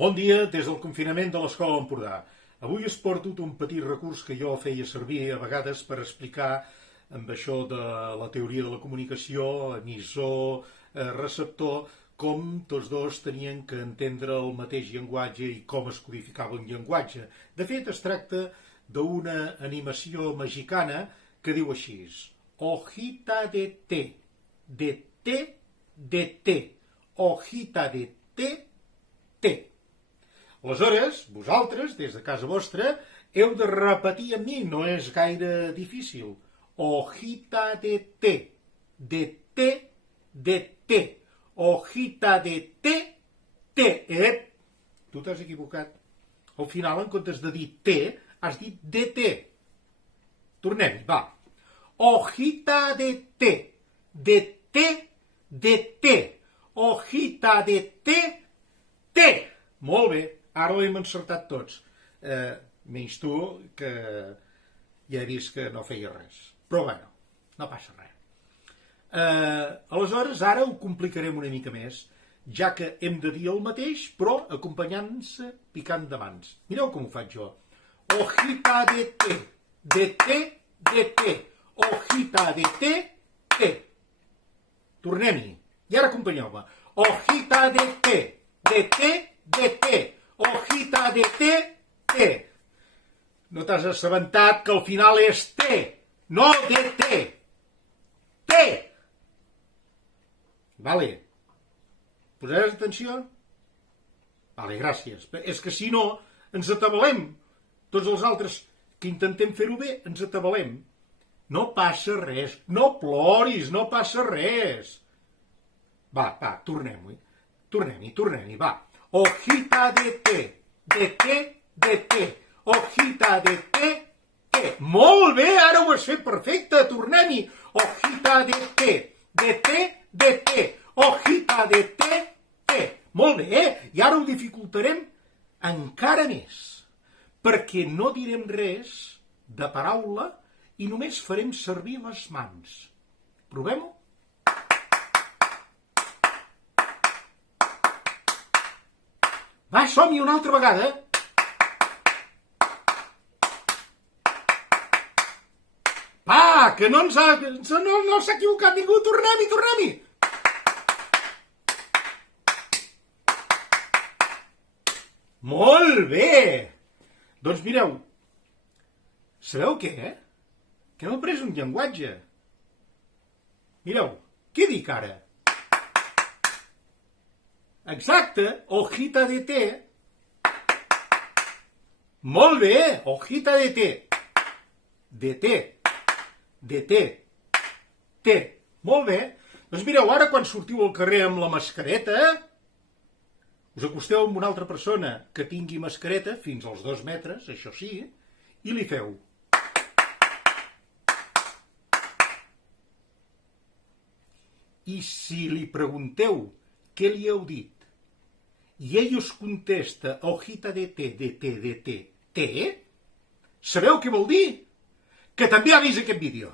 Bon dia des del confinament de l'Escola Empordà. Avui us porto un petit recurs que jo feia servir a vegades per explicar amb això de la teoria de la comunicació, emissor, receptor, com tots dos tenien que entendre el mateix llenguatge i com es codificava un llenguatge. De fet, es tracta d'una animació mexicana que diu així: hojita de té, de té, de té, hojita de té, té. Aleshores, vosaltres, des de casa vostra, heu de repetir amb mi, no és gaire difícil. Hojita de té, de té, de té, hojita de té, té. Tu t'has equivocat. Al final, en comptes de dir té, has dit de té. Tornem-hi, va. Hojita de té, de té, de té, hojita de té, té. Molt bé, ara ho hem encertat tots. Menys tu, que ja he vist que no feia res. Però bueno, no passa res. Aleshores, ara ho complicarem una mica més, ja que hem de dir el mateix, però acompanyant-se picant de mans. Mireu com ho faig jo. Hojita de té, de té, de té, hojita de té, té. Tornem-hi. I ara acompanyeu-me. Hojita de té, de té, de té, hojita de té, té. No t'has assabentat que al final és té, no de té. Té. Vale. Posaràs atenció? Vale, gràcies. És que si no, ens atabalem. Tots els altres que intentem fer-ho bé, ens atabalem. No passa res. No ploris, no passa res. Va, tornem-hi. Tornem-hi, va. Hojita de té, de té, de té, hojita de té, té. Molt bé, ara ho has fet perfecte, tornem-hi. Hojita de té, de té, de té, hojita de té, té. Molt bé, i ara ho dificultarem encara més, perquè no direm res de paraula i només farem servir les mans. Provem-ho? Va, som-hi una altra vegada. Va, que no s'ha equivocat ningú. Tornem-hi. Molt bé. Doncs mireu, sabeu què? Que hem après un llenguatge. Mireu, què dic ara? Exacte, hojita de té. Molt bé, hojita de té. De té. De té. Té. Molt bé. Doncs mireu, ara quan sortiu al carrer amb la mascareta, us acosteu amb una altra persona que tingui mascareta, fins als 2 metres, això sí, i li feu. I si li pregunteu què li heu dit, i ell us contesta hojita de té, de té, de té, té, sabeu què vol dir? Que també ha vist aquest vídeo.